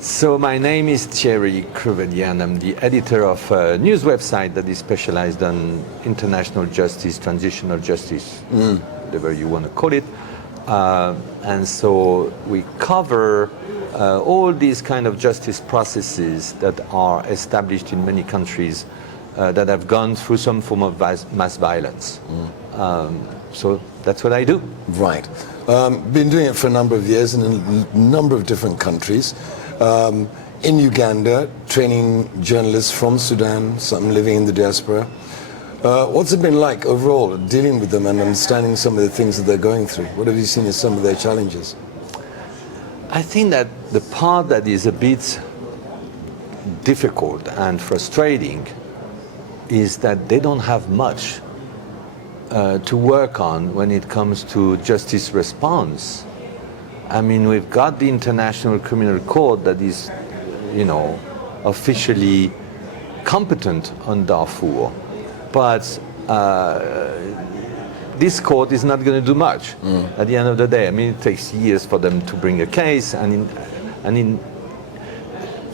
So my name is Thierry Cruvellier, and I'm the editor of a news website that is specialized on international justice, transitional justice, whatever you want to call it. And so we cover all these kind of justice processes that are established in many countries that have gone through some form of mass violence. So that's what I do. Right. Been doing it for a number of years in a number of different countries. In Uganda, training journalists from Sudan, some living in the diaspora. What's it been like overall, dealing with them and understanding some of the things that they're going through? What have you seen as some of their challenges? I think that the part that is a bit difficult and frustrating is that they don't have much to work on when it comes to justice response. I mean, we've got the International Criminal Court that is, officially competent on Darfur, but this court is not going to do much at the end of the day. I mean, it takes years for them to bring a case, and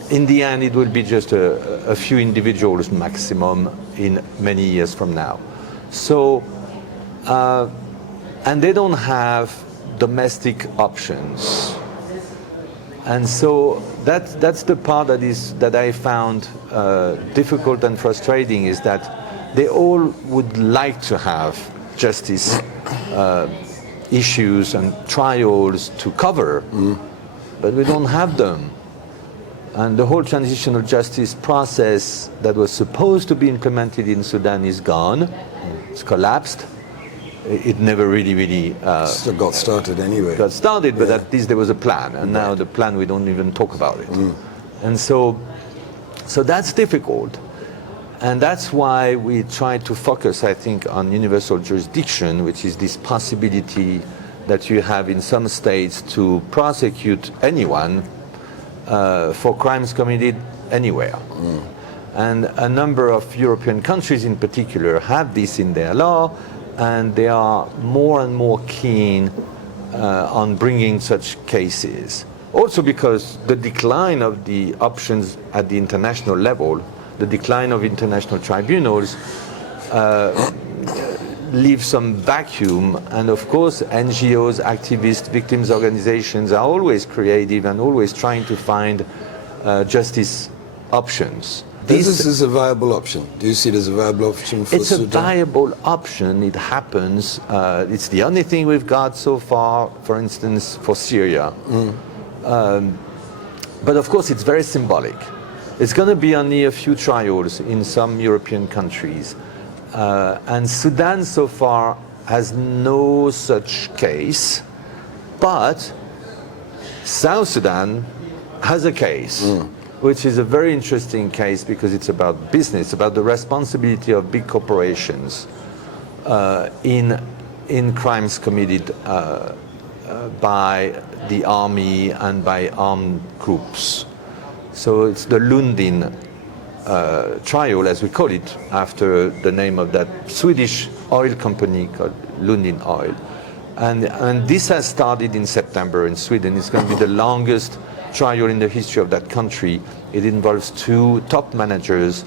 in the end, it will be just a few individuals maximum in many years from now. So, and they don't have domestic options, and so that's the part that I found difficult and frustrating, is that they all would like to have justice issues and trials to cover, but we don't have them. And the whole transitional justice process that was supposed to be implemented in Sudan is gone. It's collapsed. It never really Still got started anyway. Got started, but at least there was a plan, and now the plan, we don't even talk about it. And so that's difficult, and that's why we try to focus, I think, on universal jurisdiction, which is this possibility that you have in some states to prosecute anyone for crimes committed anywhere. And a number of European countries in particular have this in their law, and they are more and more keen on bringing such cases. Also because the decline of the options at the international level, the decline of international tribunals, leaves some vacuum, and of course NGOs, activists, victims organizations are always creative and always trying to find justice options. This is a viable option. Do you see it as a viable option for Sudan? It's a viable option. It happens. It's the only thing we've got so far, for instance, for Syria. But of course, it's very symbolic. It's going to be only a few trials in some European countries. And Sudan so far has no such case. But South Sudan has a case. Which is a very interesting case because it's about business, about the responsibility of big corporations in crimes committed by the army and by armed groups. So it's the Lundin trial, as we call it, after the name of that Swedish oil company called Lundin Oil. And this has started in September in Sweden. It's going to be the longest trial in the history of that country. It involves two top managers,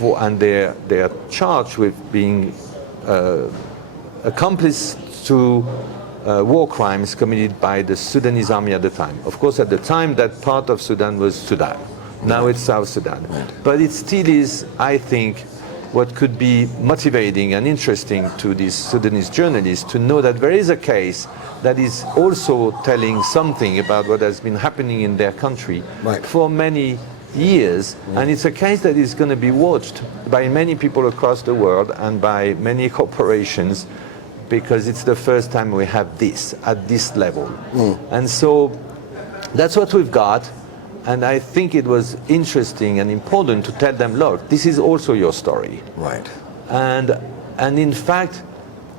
and they are charged with being accomplices to war crimes committed by the Sudanese army at the time. Of course, at the time, that part of Sudan was Sudan. Now it's South Sudan. But it still is, I think, what could be motivating and interesting to these Sudanese journalists to know that there is a case that is also telling something about what has been happening in their country for many years. And it's a case that is going to be watched by many people across the world and by many corporations, because it's the first time we have this at this level. And so that's what we've got. And I think it was interesting and important to tell them, look, this is also your story. Right. And in fact,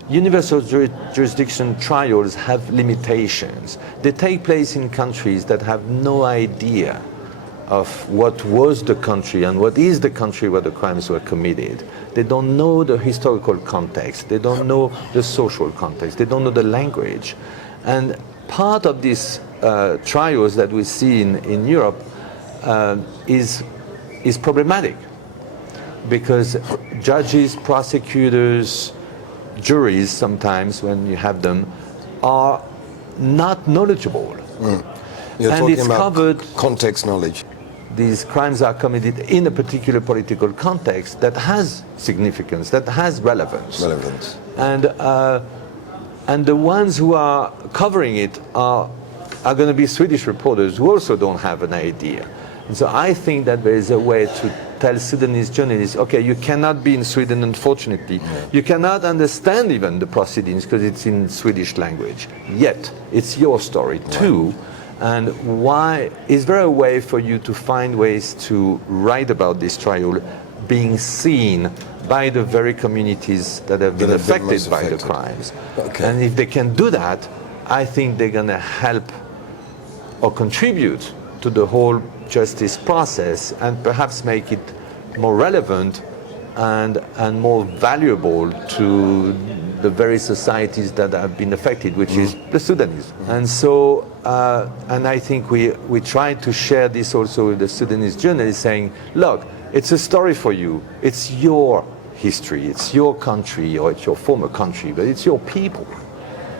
universal jurisdiction trials have limitations. They take place in countries that have no idea of what was the country and what is the country where the crimes were committed. They don't know the historical context. They don't know the social context. They don't know the language. And part of these trials that we see in Europe is problematic, because judges, prosecutors, juries sometimes, when you have them, are not knowledgeable. You're And talking it's about covered. context knowledge. These crimes are committed in a particular political context that has significance, that has relevance. And the ones who are covering it are going to be Swedish reporters who also don't have an idea. And so I think that there is a way to tell Sudanese journalists, okay, you cannot be in Sweden, unfortunately. You cannot understand even the proceedings because it's in Swedish language. Yet, it's your story too. And why is there a way for you to find ways to write about this trial being seen by the very communities that have been affected by the crimes? Okay. And if they can do that, I think they're going to help or contribute to the whole justice process and perhaps make it more relevant and more valuable to the very societies that have been affected, which is the Sudanese. And so, and I think we try to share this also with the Sudanese journalists, saying, look, it's a story for you. It's your history. It's your country, or it's your former country, but it's your people.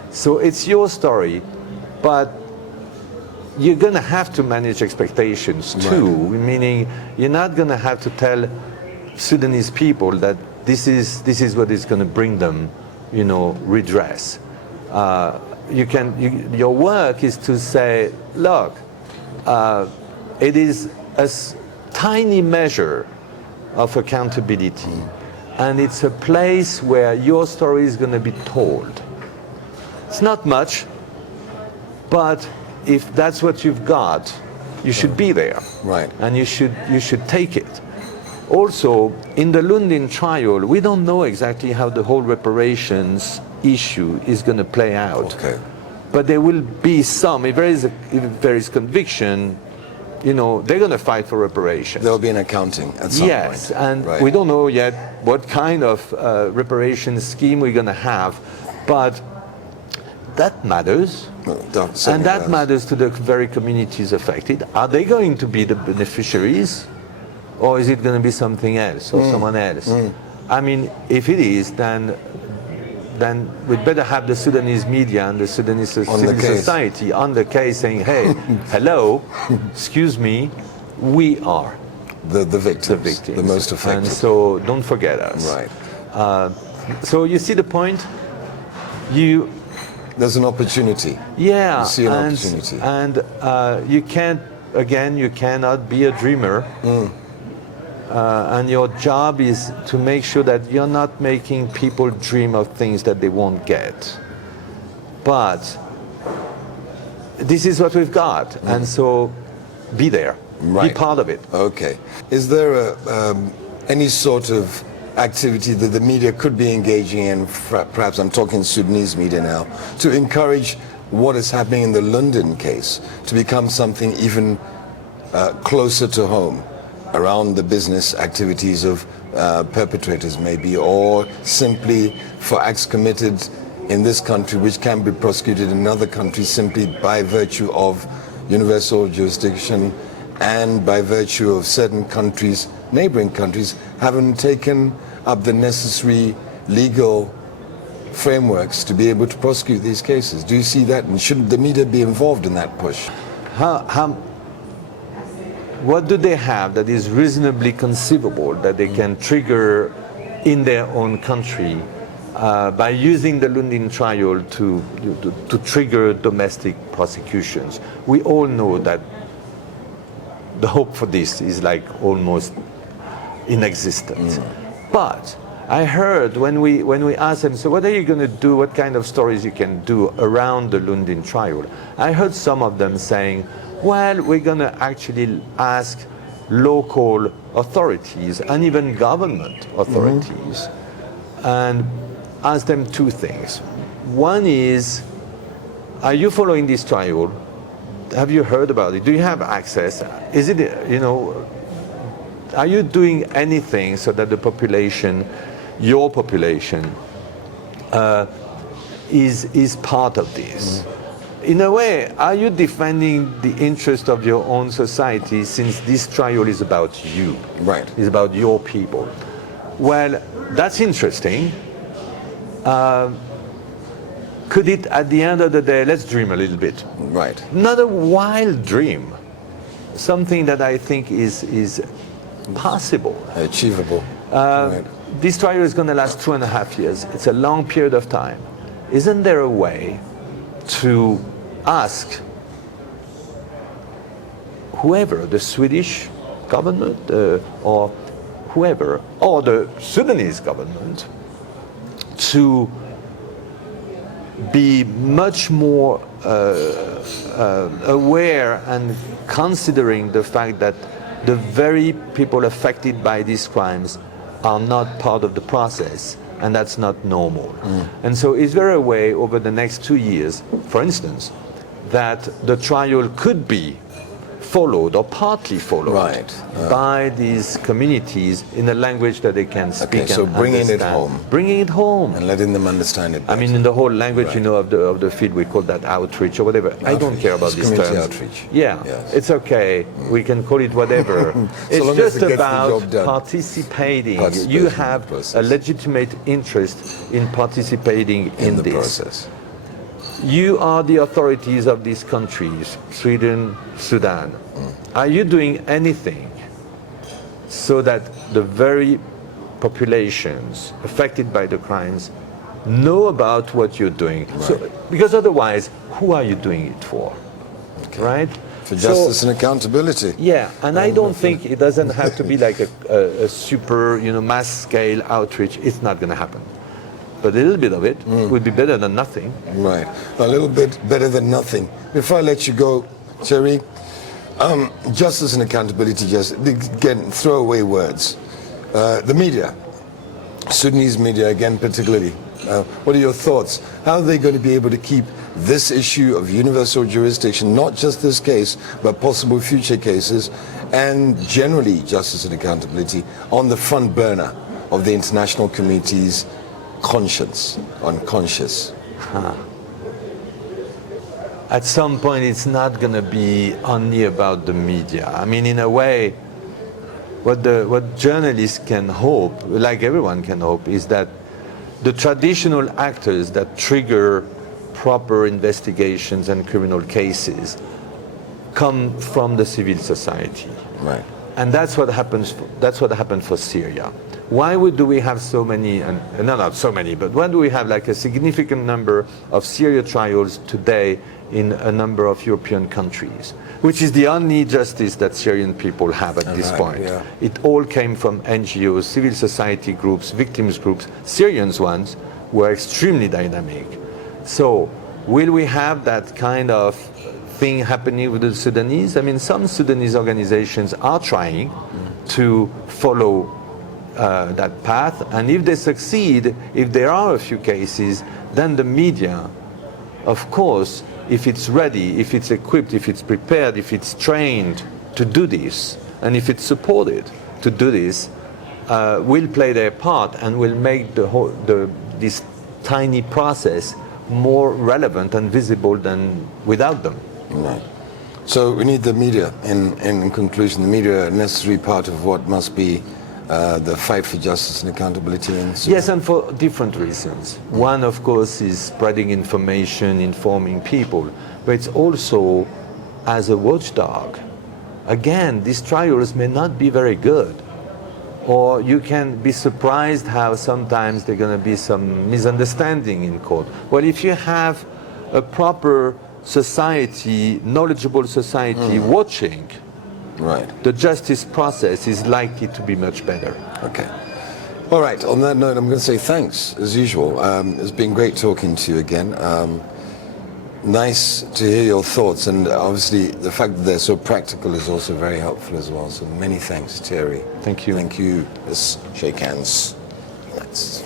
So it's your story, but you're going to have to manage expectations too, meaning you're not going to have to tell Sudanese people that this is what is going to bring them, you know, redress. Your work is to say, look, it is a tiny measure of accountability, and it's a place where your story is going to be told. It's not much, but if that's what you've got, you should be there, and you should take it. Also, in the Lundin trial, we don't know exactly how the whole reparations issue is going to play out. But there will be some. If there is conviction, you know, they're going to fight for reparations. There'll be an accounting at some point. Yes, and we don't know yet what kind of reparations scheme we're going to have, but that matters. And that matters to the very communities affected. Are they going to be the beneficiaries? Or is it going to be something else or someone else? I mean, if it is, then we'd better have the Sudanese media and the Sudanese civil society on the case saying, hey, hello, excuse me, we are the victims, the most affected. And so don't forget us. So you see the point? There's an opportunity. Yeah. You see an opportunity. And you cannot be a dreamer. And your job is to make sure that you're not making people dream of things that they won't get. But this is what we've got. And so be there. Be part of it. Okay. Is there any sort of activity that the media could be engaging in, perhaps I'm talking Sudanese media now, to encourage what is happening in the Lundin case to become something even closer to home, around the business activities of perpetrators maybe, or simply for acts committed in this country which can be prosecuted in another country simply by virtue of universal jurisdiction and by virtue of certain countries, neighboring countries, haven't taken up the necessary legal frameworks to be able to prosecute these cases. Do you see that? And should the media be involved in that push? What do they have that is reasonably conceivable that they can trigger in their own country by using the Lundin trial to trigger domestic prosecutions? We all know that the hope for this is like almost inexistent. But I heard when we asked them, so what are you going to do, what kind of stories you can do around the Lundin trial? I heard some of them saying, well, we're going to actually ask local authorities and even government authorities and ask them two things. One is, are you following this trial? Have you heard about it? Do you have access? Is it, you know, are you doing anything so that the population, your population, is part of this? in a way, are you defending the interest of your own society since this trial is about you? Right. It's about your people. Well, that's interesting. Could it, at the end of the day, let's dream a little bit. Right. Not a wild dream, something that I think is possible. Achievable. Right. This trial is going to last 2.5 years. It's a long period of time. Isn't there a way to ask whoever, the Swedish government or whoever, or the Sudanese government, to be much more aware and considering the fact that the very people affected by these crimes are not part of the process, and that's not normal. And so is there a way over the next 2 years, for instance, that the trial could be followed or partly followed by these communities in a language that they can speak and so bringing understand. it home. Bringing it home. And letting them understand it better. I mean, in the whole language, you know, of the field, we call that outreach or whatever. I don't care about these community terms. outreach. Yeah, Yes. it's okay. We can call it whatever. It's long as just it gets the about job done. participating. You Participation have in the process. a legitimate interest in participating in the this. process. You are the authorities of these countries, Sweden, Sudan. Are you doing anything so that the very populations affected by the crimes know about what you're doing? So, because otherwise, who are you doing it for? Right? For justice and accountability. Yeah, and I don't think it doesn't have to be like a super, mass scale outreach. It's not going to happen. But a little bit of it would be better than nothing. Right. A little bit better than nothing. Before I let you go, Thierry, justice and accountability, just again, throwaway words. The media, Sudanese media, again, particularly. What are your thoughts? How are they going to be able to keep this issue of universal jurisdiction, not just this case, but possible future cases, and generally justice and accountability, on the front burner of the international community's conscience, unconscious? At some point, it's not going to be only about the media. I mean, in a way, what journalists can hope, like everyone can hope, is that the traditional actors that trigger proper investigations and criminal cases come from the civil society. Right. And that's what happens. That's what happened for Syria. Why do we have so many, and not so many, but why do we have like a significant number of Syria trials today in a number of European countries, which is the only justice that Syrian people have at this point? Yeah. It all came from NGOs, civil society groups, victims groups. Syrians ones were extremely dynamic. So will we have that kind of thing happening with the Sudanese? I mean, some Sudanese organizations are trying to follow that path, and if they succeed, if there are a few cases, then the media, of course, if it's ready, if it's equipped, if it's prepared, if it's trained to do this, and if it's supported to do this, will play their part and will make this tiny process more relevant and visible than without them. Right. So we need the media. In conclusion, the media are a necessary part of what must be the fight for justice and accountability in Sudan. Yes, and for different reasons. One, of course, is spreading information, informing people, but it's also as a watchdog. Again, these trials may not be very good, or you can be surprised how sometimes there's going to be some misunderstanding in court. Well, if you have a proper society, knowledgeable society watching, the justice process is likely to be much better. Okay. All right. On that note, I'm going to say thanks, as usual. It's been great talking to you again. Nice to hear your thoughts, and obviously the fact that they're so practical is also very helpful as well. So many thanks, Thierry. Thank you. Thank you. Let's shake hands. Thanks.